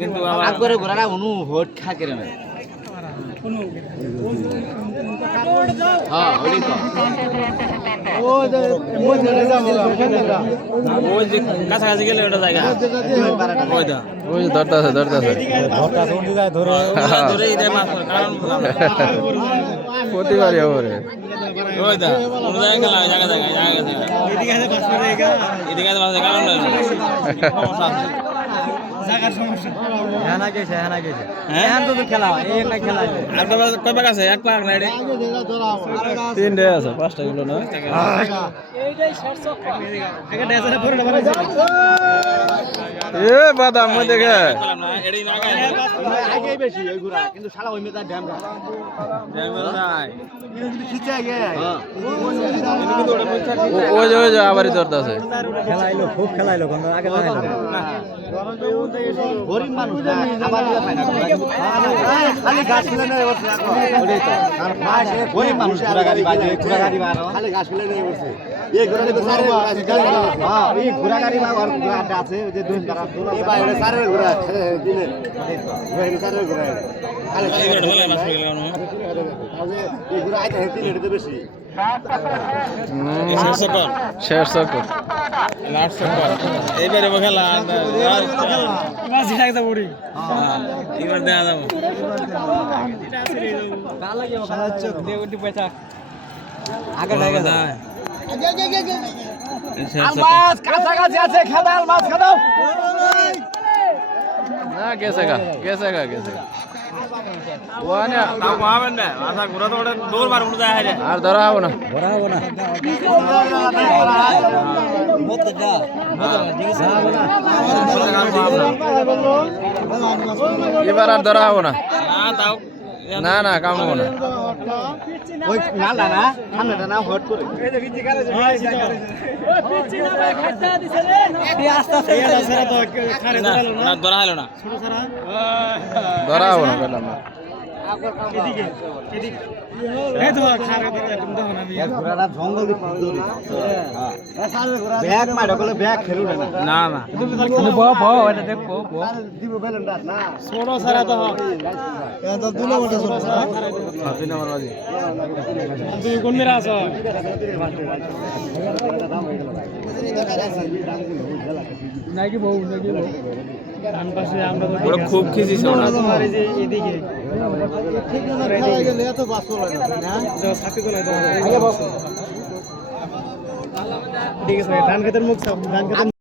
কিন্তু ঘোরা না অনু ভোট খা কেন কাছাকাছি গেলে ওটা জায়গা ধরতেছে প্রতিবারই হবে তিনটে আছে 5টা কিলো না এ বাদাম মধ্যে ওই যে আবারই ধরতেছে খুব খেলাইলো আগে গরিব মানুষ খালি ঘাস ফেলে নেই গরিব মানুষ ঘোড়াগাড়ি বাজে ঘোড়াগাড়ি খালি ঘাস ফেলে নেই বলছে এই ঘোড়াগাড়ি ঘোড়াগাড়ি আছে যে ঘোড়া দিনে ঘোড়া বেশি এইবারে খেলা এবার দেখা যাবো কাছাকাছি আছে খেদাল মাছ খেদাও না গেছে গা আর ধরা হবো না এবার আর ধরা হবো না না কাম হবো না ধরা হলো না ধরা হবো না পেলাম না খুব খিচিছে ধান খেতের মুখ